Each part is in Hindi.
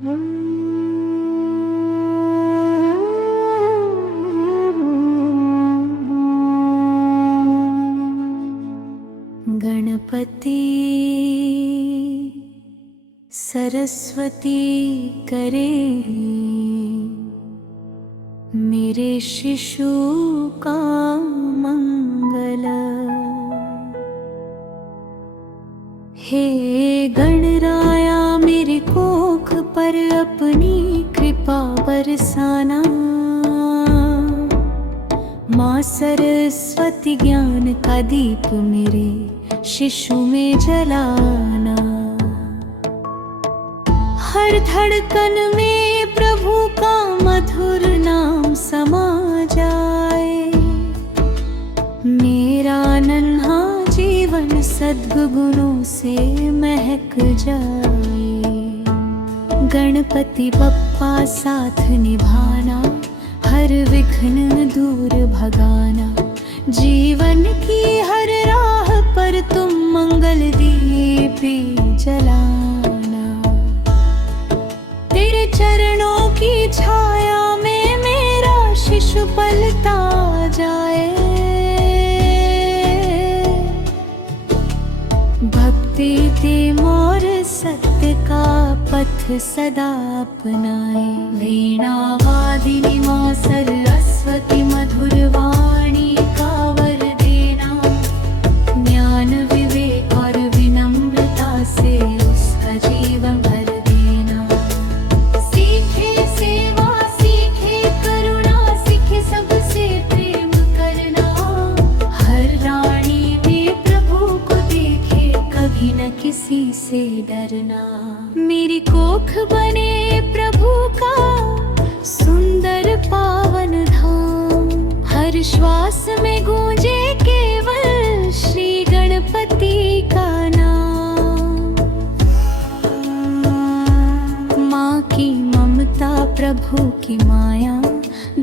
गणपति सरस्वती करे मेरे शिशु का मंगल। हे गणराया मेरे कोख पर अपनी कृपा बरसाना। माँ सरस्वती ज्ञान का दीप मेरे शिशु में जलाना। हर धड़कन में प्रभु का मधुर नाम समा जाए। मेरा नन्हा जीवन सद्गुणों से महक जाए। गणपति बप्पा साथ निभाना, हर विघ्न दूर भगाना। जीवन की हर राह पर तुम मंगल दीप जलाना। तेरे चरणों की छाया में मेरा शिशु पलता जाए। भक्ति प्रेम और सत्य का पथ सदा अपनाए। वीणा वादिनी माँ सरस्वती मधुर वाणी का वर देना। ज्ञान विवेक और विनम्रता से उसका जीवन भर देना। सीखे सेवा सीखे करुणा, सीखे सबसे प्रेम करना। हर रानी में प्रभु को देखे, कभी न किसी से डरना। मेरी कोख बने प्रभु का सुंदर पावन धाम। हर श्वास में गूंजे केवल श्री गणपति का नाम। माँ की ममता प्रभु की माया,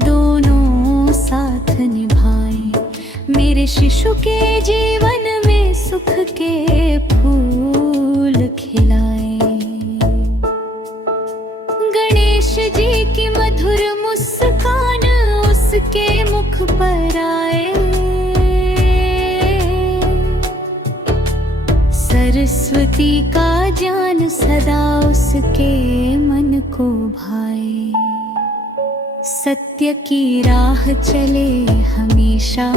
दोनों साथ निभाए। मेरे शिशु के जीवन में सुख के फूल खिलाए। गणेश जी की मधुर मुस्कान उसके मुख पर आए। सरस्वती का ज्ञान सदा उसके मन को भाए। सत्य की राह चले हमेशा,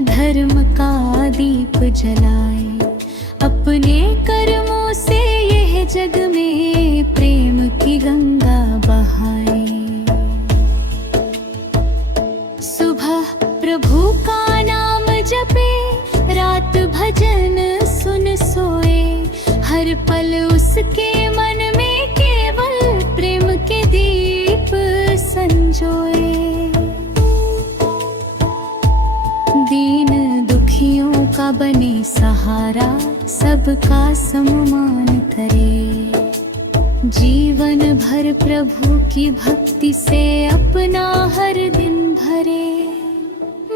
धर्म का दीप जलाए। अपने कर्मों से यह जग में प्रेम की गंगा बहाए। सुबह प्रभु का नाम जपे, रात भजन सुन सोए। हर पल उसके मन में केवल प्रेम के दीप संजोए। दीन दुखियों का बने सहारा, सबका सम्मान करे। जीवन भर प्रभु की भक्ति से अपना हर दिन भरे।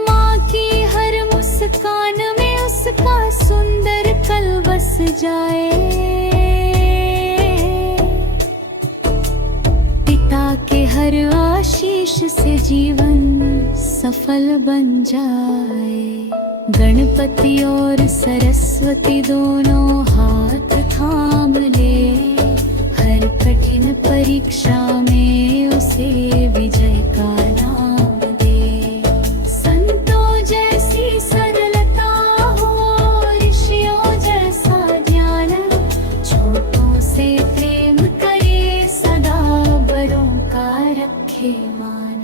माँ की हर मुस्कान में उसका सुंदर कल बस जाए। पिता के हर आशीष से जीवन सफल बन जाए। गणपति और सरस्वती दोनों हाथ थाम ले। हर कठिन परीक्षा में उसे विजय का नाम दे। संतों जैसी सरलता हो, ऋषियों जैसा ज्ञान। छोटों से प्रेम करे, सदा बड़ों का रखे मान।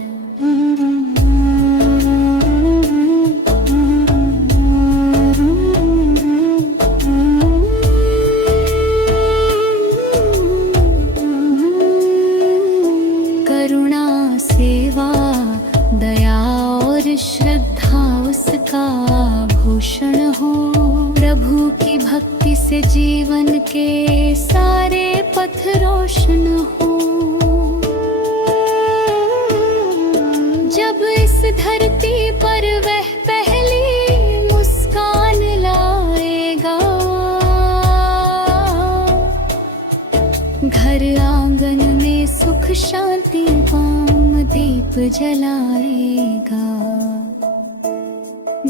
श्रद्धा उसका भूषण हो। प्रभु की भक्ति से जीवन के सारे पथ रोशन हो। जब इस धरती पर वह पहली मुस्कान लाएगा, घर आंगन में सुख शांति वाम दीप जलाएगा।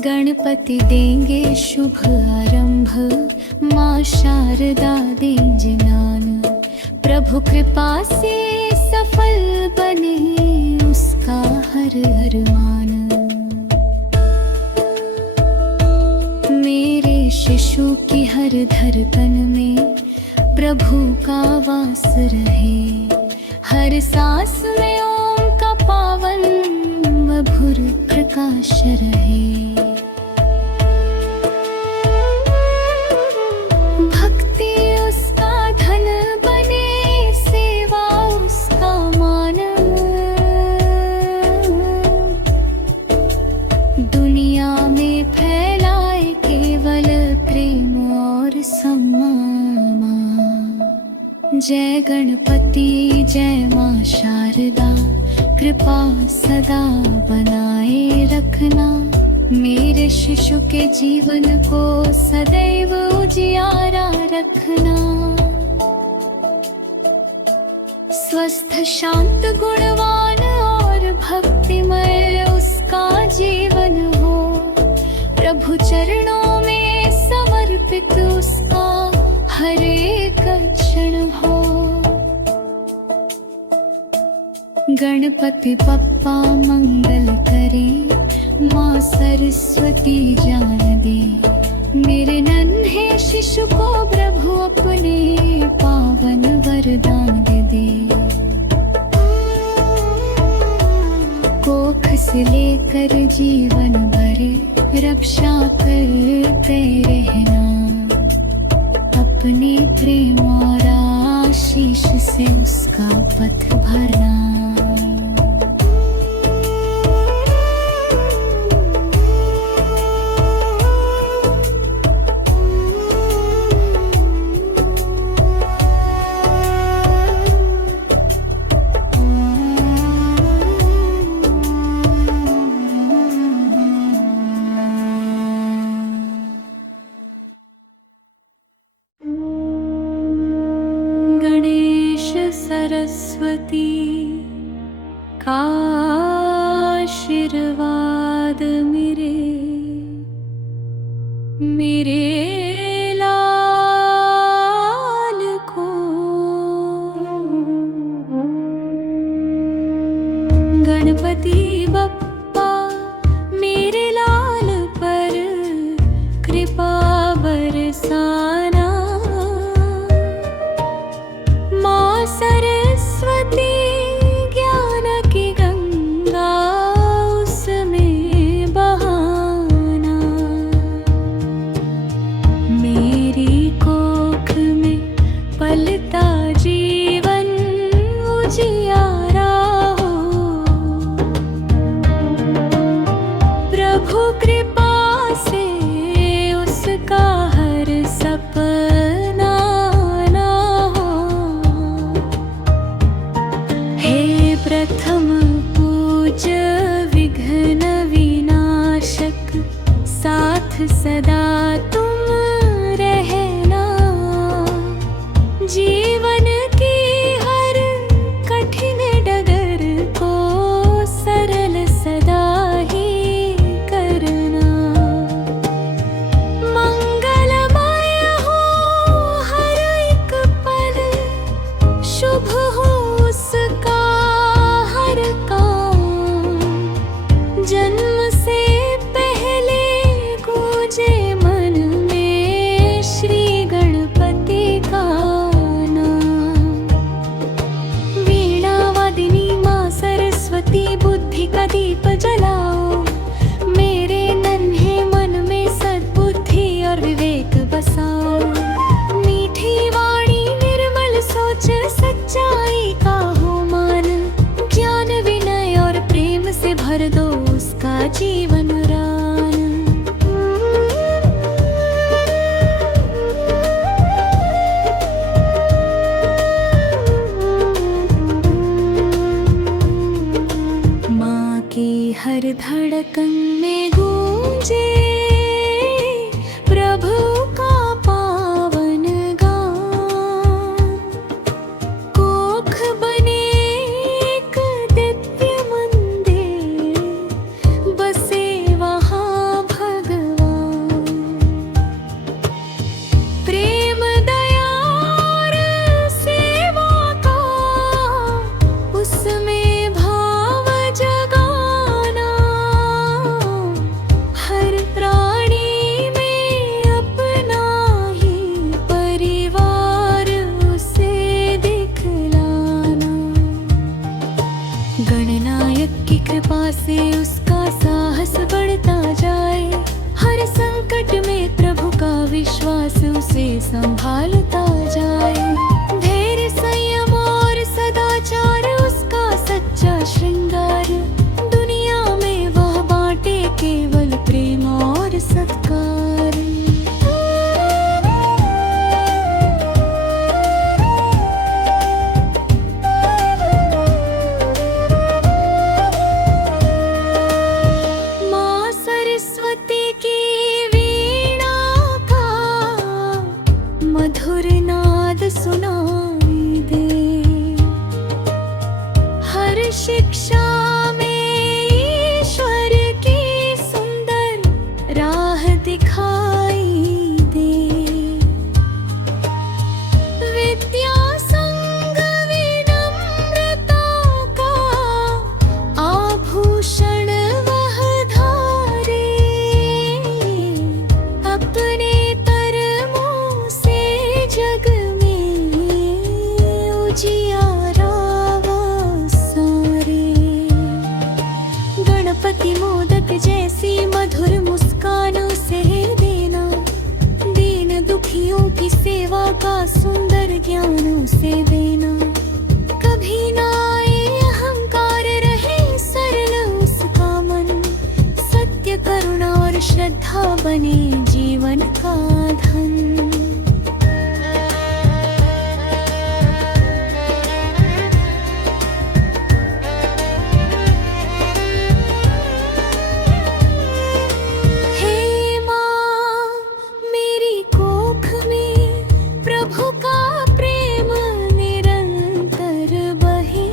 गणपति देंगे शुभ आरंभ, माँ शारदा दें ज्ञान। प्रभु कृपा से सफल बने उसका हर अरमान। मेरे शिशु की हर धड़कन में प्रभु का वास रहे। हर सांस में ओम का पावन मधुर प्रकाश रहे। भक्ति उसका धन बने, सेवा उसका मान। दुनिया में फैलाए केवल प्रेम और सम्मान। जय गणपति जय माँ शारदा, कृपा सदा बनाए रखना। मेरे शिशु के जीवन को सदैव उजियारा रखना। स्वस्थ शांत गुणवान और भक्तिमय उसका जीवन हो। प्रभु चरणों में समर्पित उसका हर एक क्षण हो। गणपति बप्पा मंगल करे, माँ सरस्वती जान दे। मेरे नन्हे शिशु को प्रभु अपने पावन वरदान दे। कोख से लेकर जीवन भर रक्षा करते रहना। अपने प्रेम और आशीष से उसका पथ भरना। सरस्वती का आशीर्वाद मेरे लाल को। गणपति बप्पा मेरे लाल पर कृपा बरसाना। माँ सरस्वती ज्ञान की गंगा उसमें बहाना। मेरी कोख में पलता जीवन उजियारा हो। प्रभु कृपा से उसका हर सपना ना हो। हे प्रथम पूज्य विघ्न विनाशक, साथ सदा तुम रहना। जीवन की हर कठिन डगर को सरल सदा ही करना। मंगलमय हो हर एक पल, शुभ हो उसका हर काम। जन्म से पहले गूंजे मन में श्री गणपति का नाम। वीणा वादिनी माँ सरस्वती बुद्धि का दीप जलाओ। मेरे नन्हे मन में सद्बुद्धि और विवेक बसाओ। मीठी वाणी निर्मल सोच सच्चाई का हो मान। ज्ञान विनय और प्रेम से भर दो उसका जीवन रान। माँ की हर धड़कन में गूंजे प्रभु का पावन गान। कोख बने गणनायक की कृपा से उसका साहस बढ़ता जाए। हर संकट में प्रभु का विश्वास उसे संभालता जाए। धैर्य, संयम और सदाचार उसका सच्चा श्रृंगार। दुनिया में वह बांटे केवल प्रेम और सत्कार। माँ सरस्वती की वीणा का मधुर नाद सुनाई दे। हर शिक्षा में ईश्वर की सुंदर राह दिखाई दे। विद्या, संग, विनम्रता का आभूषण वह धारे। अपने कर्मों से जग में उजियारा सारे। गणपति मोदक जैसी मधुर मुस्कान से देना। दीन दुखियों की सेवा का सुंदर ज्ञान से देना। कभी ना आए अहंकार, रहे सरल उसका मन। सत्य, करुणा और श्रद्धा बने जीवन का धन। हे माँ, मेरी कोख में प्रभु का प्रेम निरंतर बहे।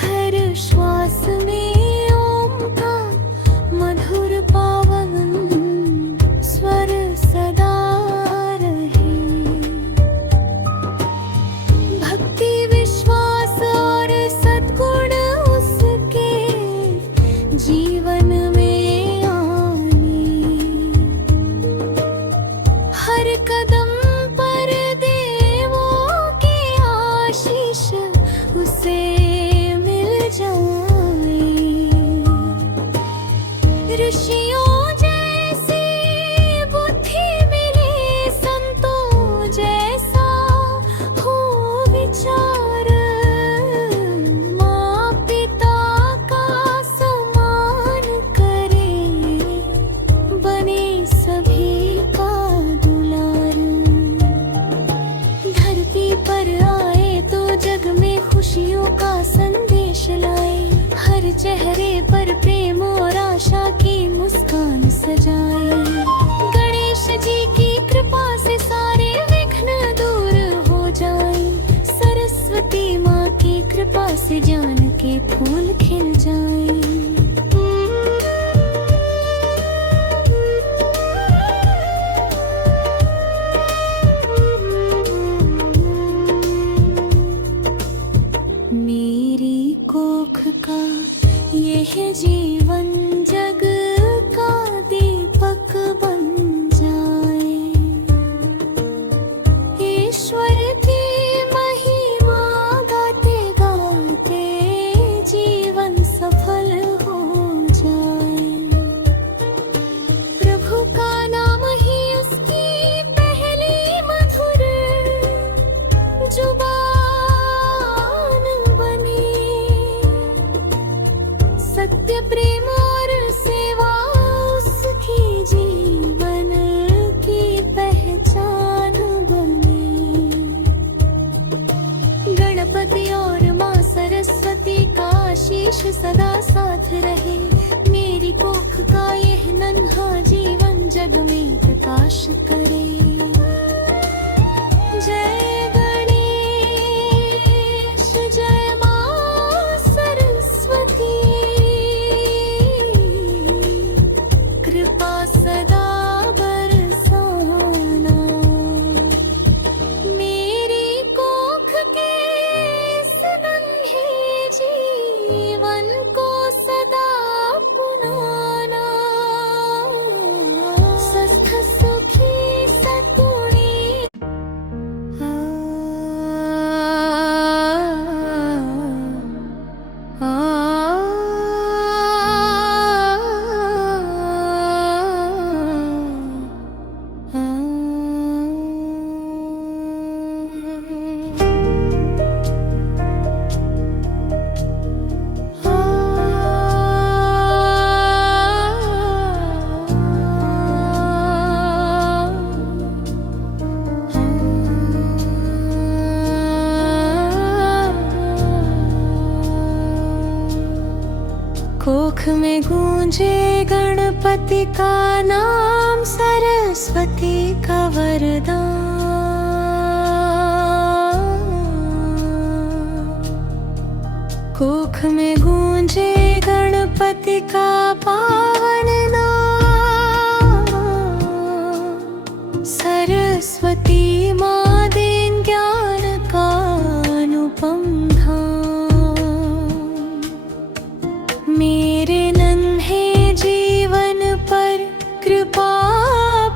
हर श्वास में ओम का मधुर पावन स्वर सदा रहे। भक्ति, विश्वास और सद्गुण उसके जीवन में आने। हर कदम पर देवों की आशीष उसे मिल जाए। ऋषियों जैसी बुद्धि मिले, संतों जैसा हो विचार। माँ पिता का सम्मान करे, बने सभी का दुलार। धरती पर आए तो जग में खुशियों का संदेश लाए। हर चेहरे पर प्रेम और आशा की मुस्कान सजाए। गणेश जी की कृपा से सारे विघ्न दूर हो जाए। सरस्वती माँ की कृपा से ज्ञान के फूल खिल जाए। मेरी कोख का यह जीवन जग का दीपक बन जाए। ईश्वर की महिमा गाते गाते जीवन सफल हो जाए। प्रभु का नाम ही उसकी पहली मधुर जुबान बने। सत्य, प्रेम और सेवा उसकी जीवन की पहचान बने। गणपति और माँ सरस्वती का आशीष सदा साथ रहे। मेरी कोख का यह नन्हा जीवन जग में प्रकाश करे। जय गणेश, जय माँ सरस्वती। कृपा सदा बरसाना। मेरी कोख के इस नन्हे जीवन को सदा पुनाना। स्वस्थ, सुखी कोख में गूंजे गणपति का नाम, सरस्वती का वरदान। कोख में गूंजे गणपति का पावन नाम, सरस्वती माँ देन ज्ञान का अनुपम धाम। मेरे नन्हे जीवन पर कृपा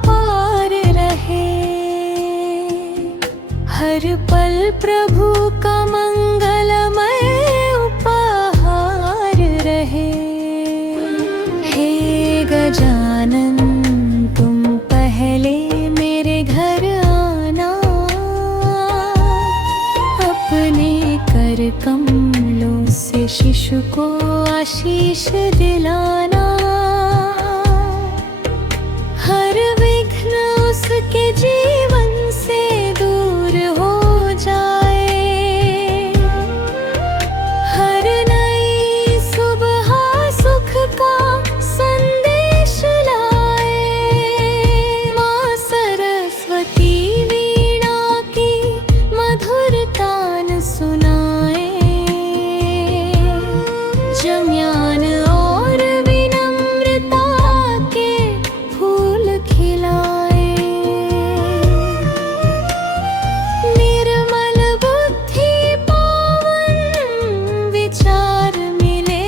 पार रहे, हर पल प्रभु का मंगलमय उपहार रहे। हे गजानन तुम पहले मेरे घर आना, अपने कर कमलों से शिशु को आशीष दिलाना। हर विघ्न उसके जीवन से दूर हो जाए, हर नई सुबह सुख का संदेश लाए। माँ सरस्वती वीणा की मधुर तान सुनाए, ज्ञान और विनम्रता के फूल खिलाए। निर्मल बुद्धि पावन विचार मिले,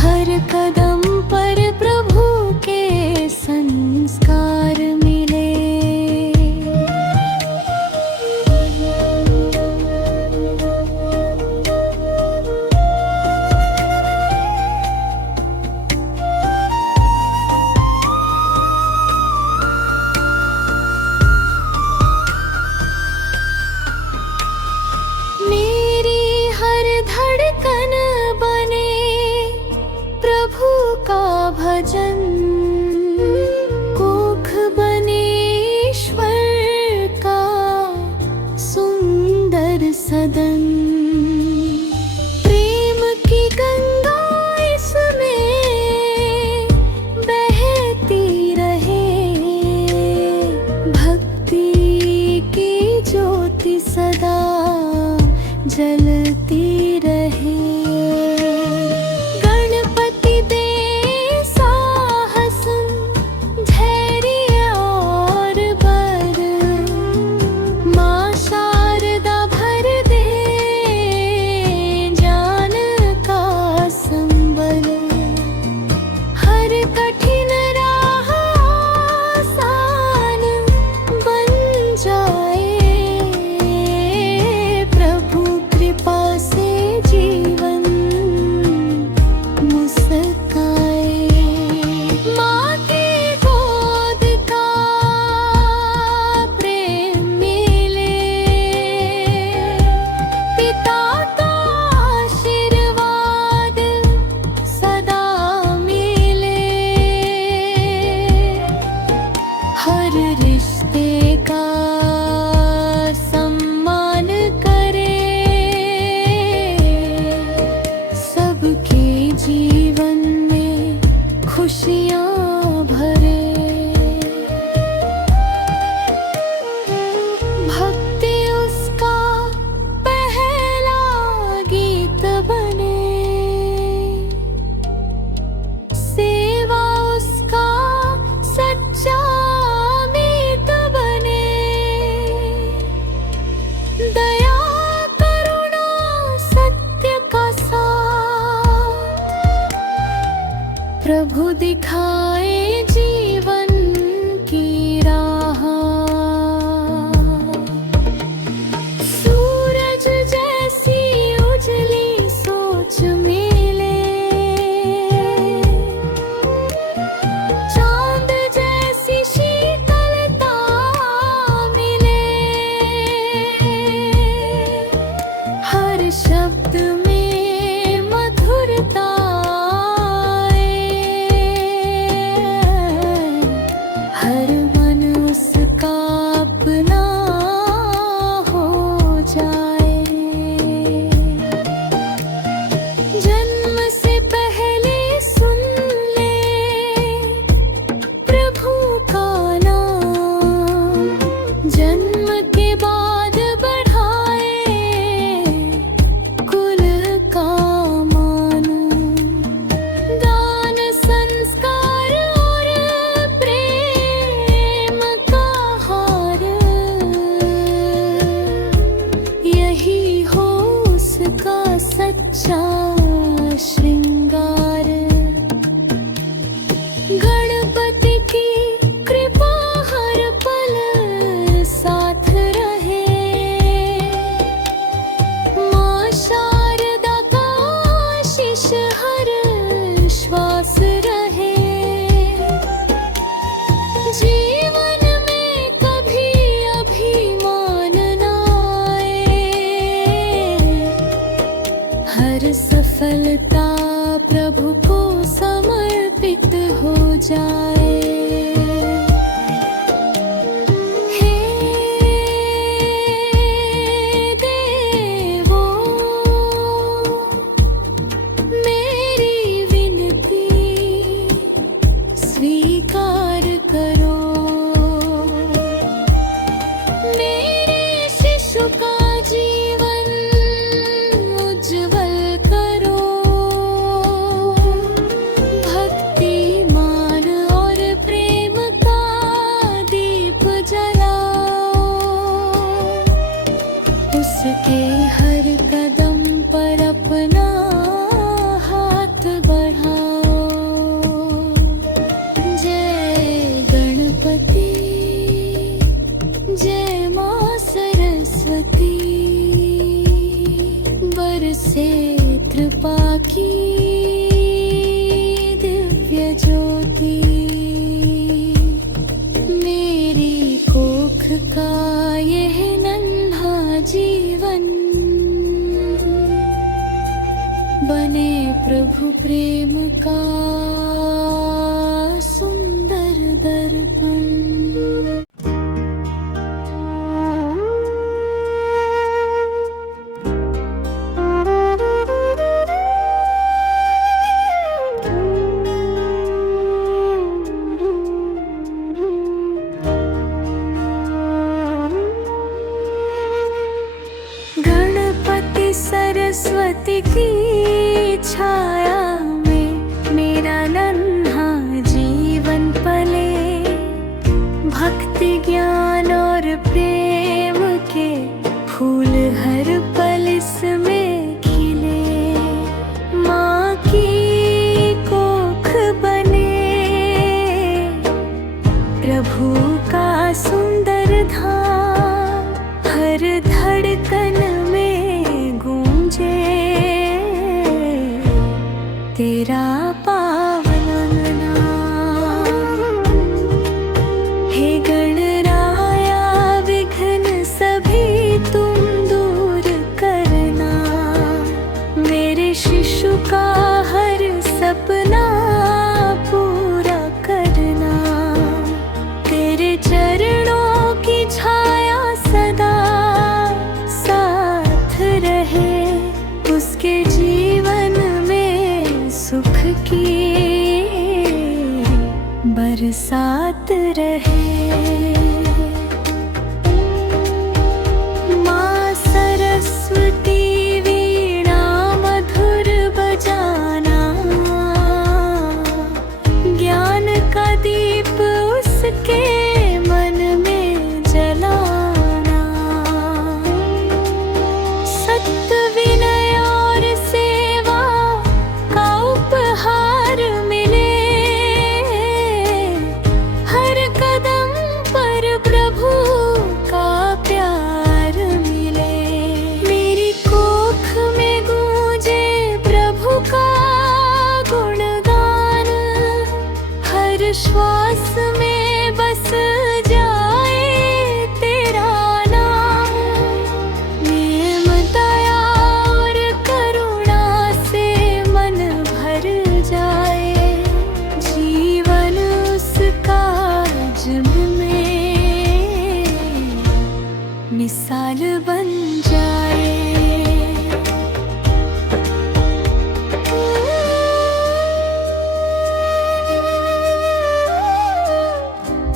हर कदम पर प्रभु के संस्कार मिले। मेरी हर धड़कन बने प्रभु का भजन, कोख बने ईश्वर का सुंदर सदन। प्रेम की गंगा इसमें बहती रहे, भक्ति की ज्योति सदा जलती रहे। गणपति दे साहस, धैर्य और बल, माँ शारदा भर दे ज्ञान का संबल। हर कठिन राह आसान बन जाए, प्रभु कृपा से जीवन मुस्काए। माँ की गोद का प्रेम मिले, पिता का आशीर्वाद सदा मिले। हर रिश्ते का सम्मान करे, सबके जीवन में खुशियाँ भरे। भक्ति उसका पहला गीत बने, सेवा उसका सच्चा मीत बने। दया करुणा सत्य का साथ प्रभु दिखाए जीवन की राह। सूरज जैसी उजली सोच मिले, चांद जैसी शीतलता मिले। हर शब्द में मधुरता आए, सच्चा श्रृंगार। गणपति की कृपा हर पल साथ रहे, माँ शारदा का आशीष हर श्वास रहे। जीवन में कभी अभिमान न आए, हर सफलता प्रभु को समर्पित हो जाए। हे देवो, मेरी विनती स्वीकार करो। मेरे शिशु का जीवन उज्जवल करो। भक्ति, मान और प्रेम का दीप जलाओ। उसके हर कदम पर अपना हाथ बढ़ाओ। जय गणपति, जय माँ सरस्वती, बरसे कृपा की दिव्य ज्योति। मेरी कोख का यह नन्हा जीवन बने प्रभु प्रेम का सुंदर दर्पण। गणपति सरस्वती की छाया में मेरा नन्हा जीवन पले। भक्ति, ज्ञान और प्रेम के फूल हर पल इसमें खिले। माँ की कोख बने प्रभु का सुंदर धाम। हर धड़कन में गूंजे तेरा पावन नाम। हे गणराया, विघ्न सभी तुम दूर करना। मेरे शिशु का हर सपना पूरा करना। तेरे चरणों की छाया सदा साथ रहे। उसके जीवन में सुख की बरसात रहे। माँ सरस्वती वीणा मधुर बजाना। ज्ञान का दीप उसके मन में जलाना। सत्य, विनय और सेवा का उपहार मिले। हर कदम पर प्रभु का प्यार मिले। मेरी कोख में गूंजे प्रभु का गुणगान। हर श्वास में बस जाए तेरा नाम। प्रेम, दया और करुणा से मन भर जाए। जीवन उसका जग में मिसाल बन जाए।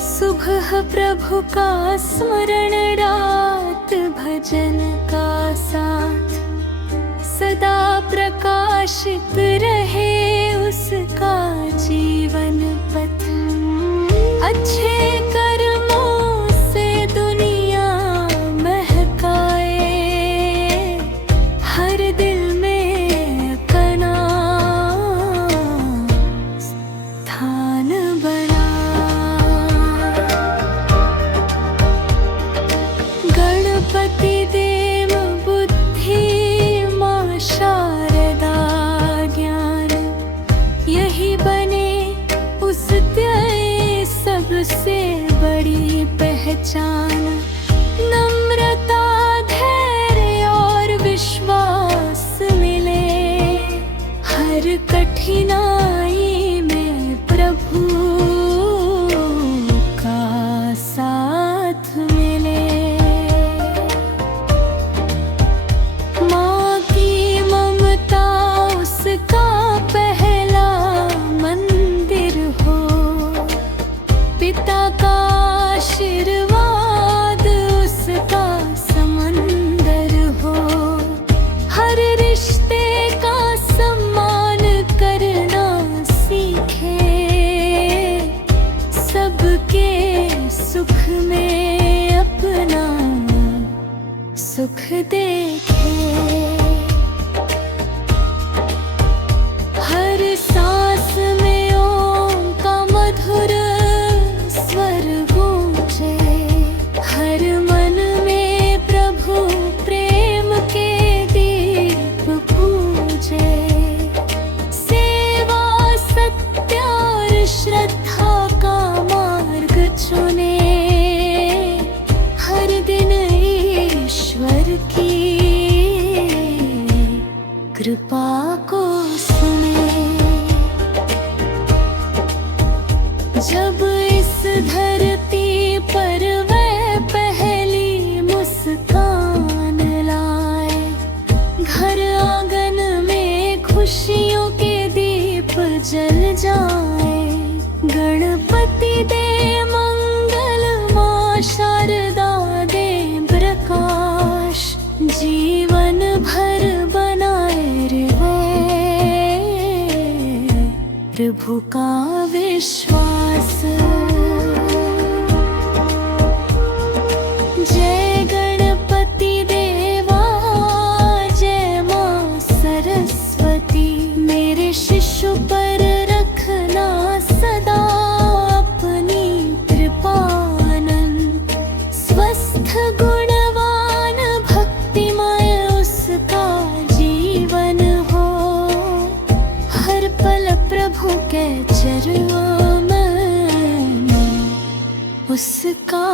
सुबह प्रभु का स्मरण, रात भजन का साथ। सदा प्रकाशित रहे उसका जीवन पथ। अच्छे कर्मों से दुनिया महकाए। हर दिल में पहचान। नम्रता, धैर्य और विश्वास मिले, हर कठिनाई में प्रभु का साथ मिले। माँ की ममता उसका पहला मंदिर हो, पिता का आशीर्वाद उसका समंदर हो। हर रिश्ते का सम्मान करना सीखे, सबके सुख में अपना सुख देखे। हर सांस में ओम का मधुर स्वर गूंजे, हर मन में प्रभु प्रेम के दीप पूजे। सेवा, सत्य और श्रद्धा का मार्ग चुने, हर दिन ईश्वर की कृपा को सुने। जब इस धरती पर वह पहली मुस्कान लाए, घर आंगन में खुशियों के दीप जल जाए। गणपति दे मंगल, माँ शारदा दे प्रकाश, जीवन भर बनाए रे प्रभु का विश्वास। जय गणपति देवा, जय माँ सरस्वती, मेरे शिशु पर रखना सदा अपनी कृपानंद। स्वस्थ गुणवान भक्तिमय उसका जीवन हो, हर पल प्रभु के चरणों में उसका